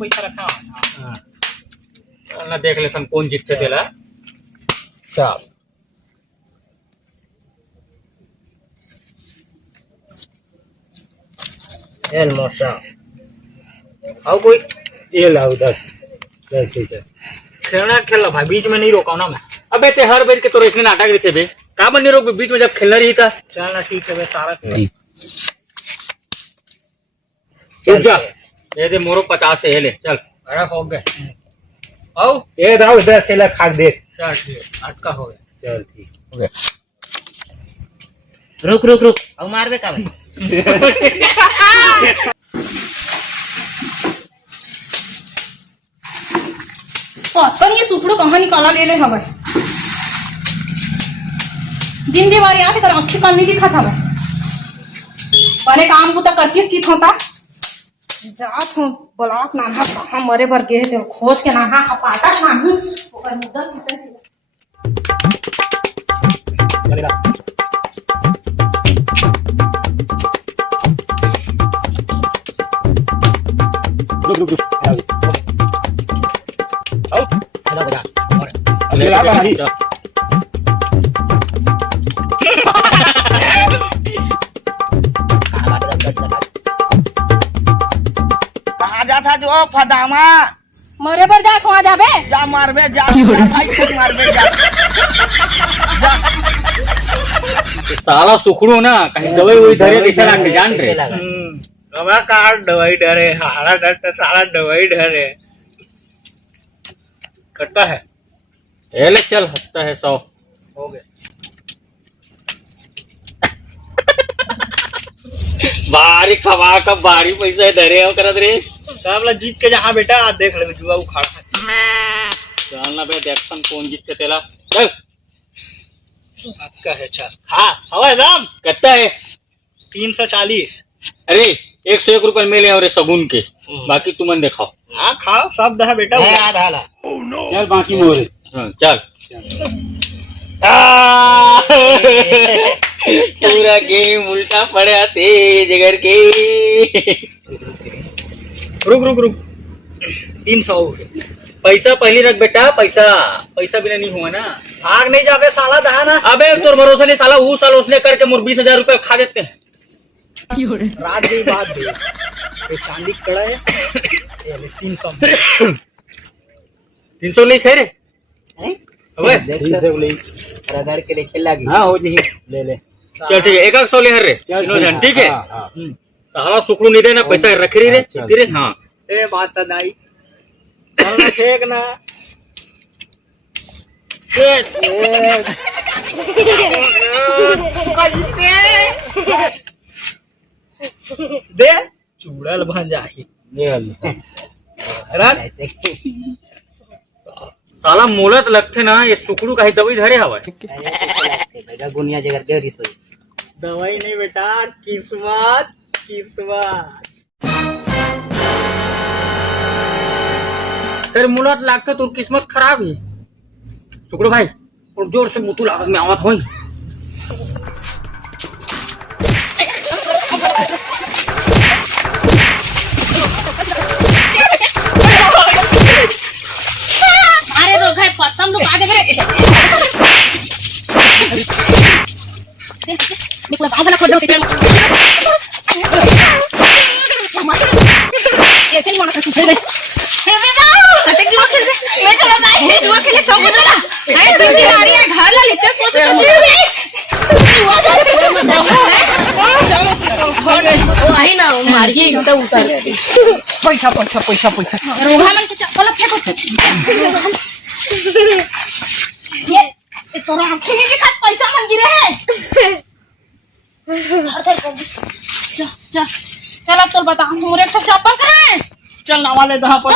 पैसा रखा ना देख ले कौन जीतते तेला चल एल मोसा आओ कोई ये लाओ 10 है खेलना खेल भाई बीच में नहीं रोका ना मैं। अबे ते हर बेर के तो इसने नाटक रहे थे बे का बन नहीं रोक बीच में जब खेलना रही था। चल ना ठीक है बे सारा रुक जा ये दे मोरो 50 है ले चल अरे हो गए आओ ये दाओ 10 है खा दे चल ठीक अटका हो गया चल ठीक हो गया रुक रुक रुक अब मारबे का भाई पता ये सुपड़ो कहाँ निकाला ले हवे दिन दीवार याद कर आँखें कल नहीं दिखा था पहले काम को तो करतीस की था जात हूँ ब्लॉक नाना कहाँ मरे बर गए थे खोज के नाना पाटा नानू ओकर मुद्दा सुनते रुक आओ हेलो बजा ले ला भाई कहाँ जाता जो फदामा मरे बर जात वहाँ जाबे जा मारबे जा भाई खुद मारबे जा साला सुखड़ो ना कहीं दवाई वही धरे कैसे रखे जान रे हमारा कार दवाई डरे हारा डरता सारा दवाई डरे करता है एले चल हंसता है 100 हो गए बारी खवा का बारी पैसा धरे हो करत रे सब लोग जीत के जहाँ बेटा आज देख ले जुआ उखाड़ा है चल ना बे देखसन कौन जीत के तेला चल आपका है चल खा हवा दाम कितना है 340 अरे 101 रुपए मिले और सगुन के बाकी तुमन दिखाओ हाँ खाओ सब दहा बेटा आधा ला चल बाकी मोरे चल पूरा गेम उल्टा पड़ा थे जगर के रुक रुक रुक 300 पैसा पहले रख बेटा पैसा पैसा बिना नहीं हुआ ना भाग नहीं जावे साला दहा ना अबे तोर भरोसा नहीं साला वो साल उसने करके मोर 20,000 रुपए खा देते हैं रात गई बात दे ये चांदी कड़ा है ये 300 300 ले खे रे अबे रगड़ के लिए खेला हाँ हो जी ले ले चल ठीक है 100 ले हर रे ठीक है साला सुकड़ू नहीं देना पैसा रख रही रे तेरे हाँ ए बात दाई चल ठीक ना दे चूड़ल बन जाही साला मोलत लगते ना ये सुकड़ू का ही दवाई धरे हवा गुनिया जगह के रिसोई दवाई नहीं बेटा किस्मत किस्मत तेरे मुलत लागते तो किस्मत खराब ही सुकड़ू भाई और जोर से मुतू लागत में आवत होई अरे रोग है पत्तम लोग आगे रे निकला बाहर खोल दो ऐसे नहीं होना चाहिए कटे जुआ खेल रहे मैं चला भाई जुआ खेले सब बोला है तुम भी आ रही है घर ला लेते पोसे जुआ आई ना मारिए एकदम उतर पैसा पैसा पैसा पैसा रोगा मन के चप्पल फेंको ये तोरा आंखें के साथ पैसा मांग गिरे है जा जा चल अब तो बता मोरे का चप्पल कहां है चल ना वाले दहा पर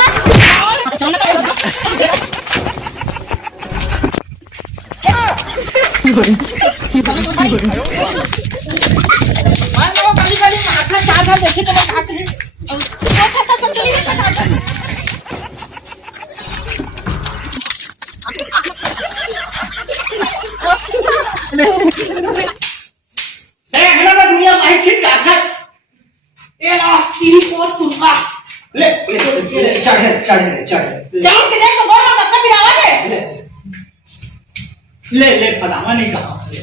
ले चढ़ जान के देख तो गोड़ में कत्ता पिरावा है ले पदामा नहीं कहा ले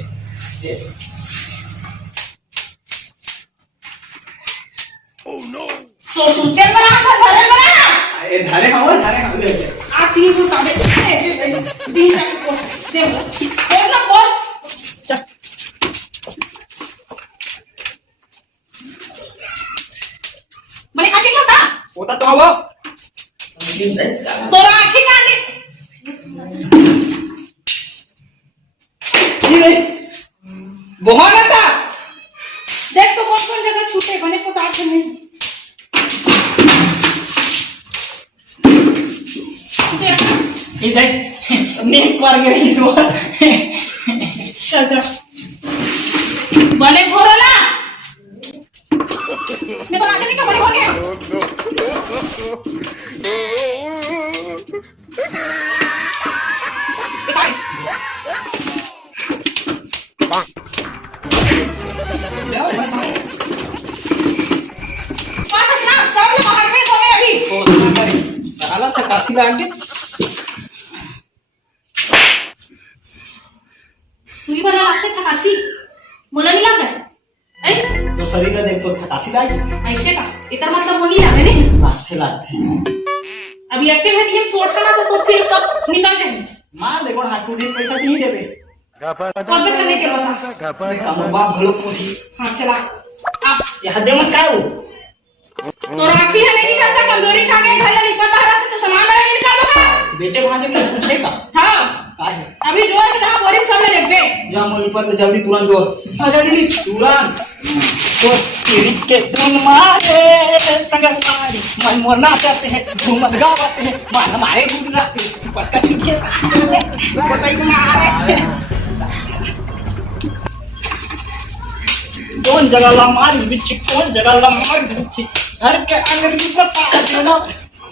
तो सुनते बना कर धरे बना ए धारे हम ले आ तीन सौ काबे दिन तक को देख ना बोल चल मैंने आके क्या था होता तो हवा तोरा आंखें कान ये बहाना था देख तो कौन जगह छूटे बने पता नहीं ये देख नींद मार के रही हो चल बने घोरला मैं तो आंखें नहीं का बने हो गया वापस ना सब लोग बाहर में घूमे अभी साला था काशी लाग के तू ही बना लगते थकासी बोला नहीं लगता है तो शरीर का देख तो काशी लाग ऐसे का इतना मतलब बोली है नहीं लाते अभी एक्टिव है ये चोट खा तो फिर सब निकल गए मार देखो हाथ टूटे पैसा नहीं देबे कौन करने के बता हम बाप भलो पूछी हाँ चला अब यहां दे मत काऊ तो राखी है नहीं करता कमजोरी छा गई घर नहीं पता रहा तो सामान मेरा नहीं निकाल दोगा बेटे वहां से पूछेगा हाँ काहे अभी जोर में कहा बोरिंग सामने देख बे जा मोली पर जल्दी तुरंत जोर और जल्दी तुरंत तो तेरी के धुन मारे संग मारी मन मोरना चाहते हैं घूमत गावते हैं मान हमारे दूध रहते पक्का के बताई को मारे कौन जगह ला मारी बिच्छी कौन जगह ला मारी बिच्छी घर के अंदर भी पता देना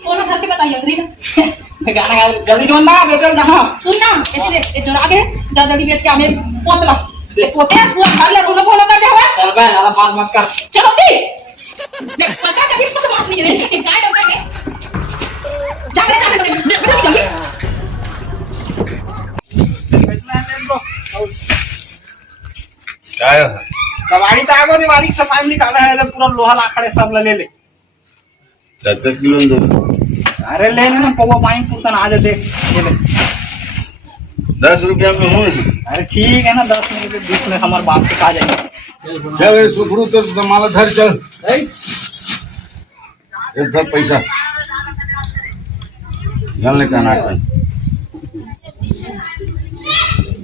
कौन घर के बताइए अंग्रेजी गाना गा जल्दी जोन ना बेचल जहां सुन ना ये जो आगे जल्दी बेच के हमें पोतला पोते पूरा घर ले रोना बोला कर हवा चल बे ज्यादा बात मत कर चलो दी देख पता कभी कुछ बात नहीं है गाय डोका के जाने क्या है? कबाड़ी तो आगो दीवारी सफाई निकाला है तो पूरा लोहा लाखड़े सब ले ले 10 किलो दो अरे ले ना पौवा पानी पूतन आज दे ये ले 10 रुपया में हूँ अरे ठीक है ना 10 मिनट में 20 में हमारे बाप के आ जाएंगे चल ये सुखड़ू तो माला धर चल एक धर पैसा जलने का नाटक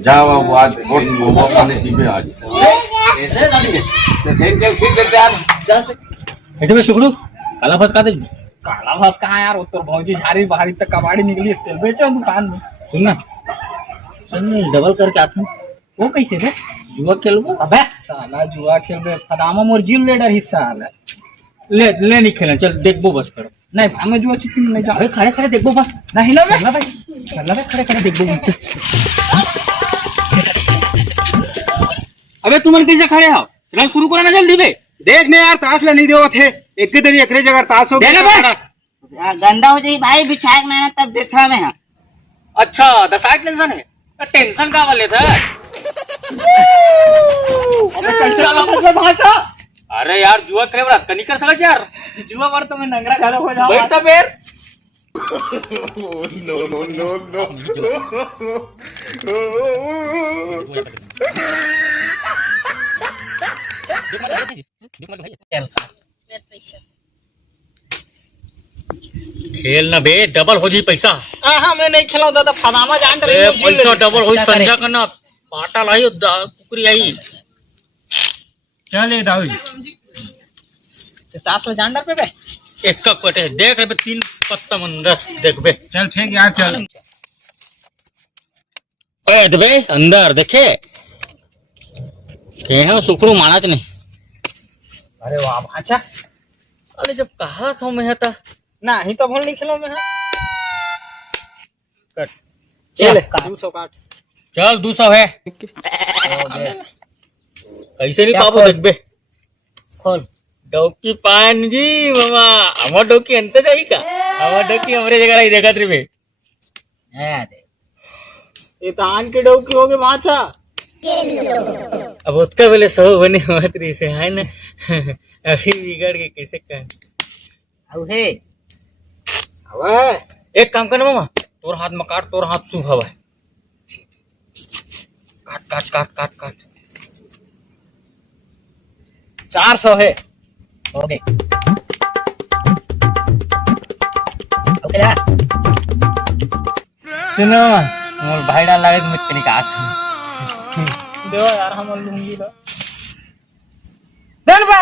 जाओ अब आज वो पानी पीबे आज ऐसे ना दिए तो चल फिर देते आज ऐसे में सुखड़ू काला फंस का दे काला भस कहाँ यार उत्तर भौजी झारी बाहरी तक कबाड़ी निकली तेल बेचो दुकान में सुनना सुन डबल करके आपने वो कैसे थे जुआ खेलबो अबे साला जुआ खेल रहे फदामा मोर जिम लीडर हिस्सा आला ले नहीं खेलना चल देखबो बस करो नहीं भांगे जुआ चिट्ठी नहीं जा अरे खड़े खड़े देखबो बस नहीं ना बे चलना भाई चलना भाई खड़े खड़े देखबो चल अबे तुम कैसे खड़े हो चल शुरू करो ना जल्दी बे देख ने यार ताश ले नहीं देवत है एक के तरी एकरे जगह ताश हो गंदा हो जाए भाई बिछाए के ना तब देखा में है अच्छा दसाइड टेंशन है तो टेंशन का वाले था भाषा अरे यार जुआ करे बड़ा कनी कर सकत यार जुआ मर तो मैं नंगरा खड़ा हो जाऊं बैठ तो बेर खेल ना बे डबल हो जी पैसा हां मैं नहीं खेला दादा फदामा जान अरे पैसा डबल हो संजा करना पाटा लाई कुकरी आई चल ये दाऊ ताश ले जान पे बे एक का कटे देख रे 3 पत्ता मंदर देख बे चल फेंक यार चल ए बे अंदर देखे के है सुखड़ू माना नहीं अरे वाह भाचा अरे जब कहा था मैं था नहीं तो भूल नहीं खेलो मैं कट चल 200 काट चल 200 है कैसे नहीं पाबो देख बे खोल डोकी पान जी मामा हमार डोकी अंत जाई का हमार डोकी हमरे जगह ही देखत रे बे ये तान के डोकी हो गए माचा। अब उसका पहले सौ बने मत रही से है ना अभी बिगड़ के कैसे कर अब है एक काम करना मामा तोर हाथ में काट तोर हाथ सूख हवा काट काट काट काट काट 400 है। हो गए ओके ला सुनो मोर भाई डाल लागे तो मत निकाल दो यार हम लूंगी तो डन बा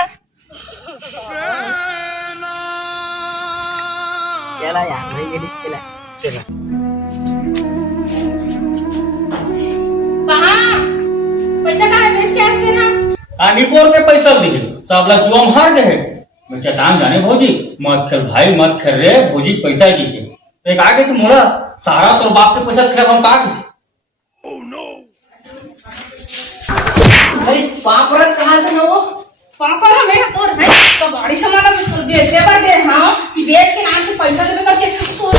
चला यार भाई ये चला चला कहाँ पैसा कहाँ है बेच के आते ना आनी कोर के पैसा दिखे सबला जुआम हार गए मैं चटान जाने भौजी मत खेल भाई मत खेल रे भौजी पैसा दिखे तो एक आगे से मोड़ा सारा तोर बाप के पैसा खेल हम का की अरे पापड़ कहाँ से वो पापा हमें तो है तो बड़ी सामान में बेचे पर दे हाँ कि बेच के नाम के पैसा देवे करके तो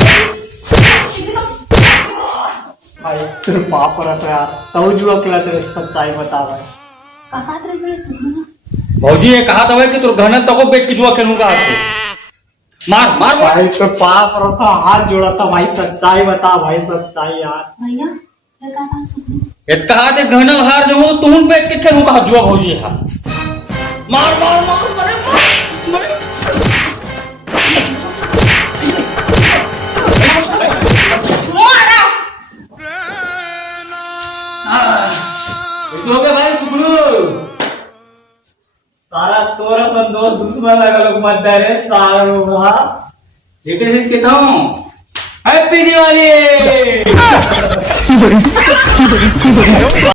भाई तेरे पापड़ है यार तो जुआ के तेरे सच्चाई बता भाई। कहा तेरे बड़े सुनो भौजी ये कहा था कि तोर गहना तको बेच के जुआ खेलूंगा आज से मार मार मार भाई तो पापड़ था हाथ जोड़ा था भाई सच्चाई बता भाई सच्चाई यार। भैया ये कहा सुनो ये कहा थे गहना हार जो तू बेच के खेलूंगा जुआ भौजी है मार मार मार मार तो भाई सुबलू सारा तोरा सन दो दुश्मन लगा लोग मत डरे सारा हुआ लेकिन हित के था हैप्पी दिवाली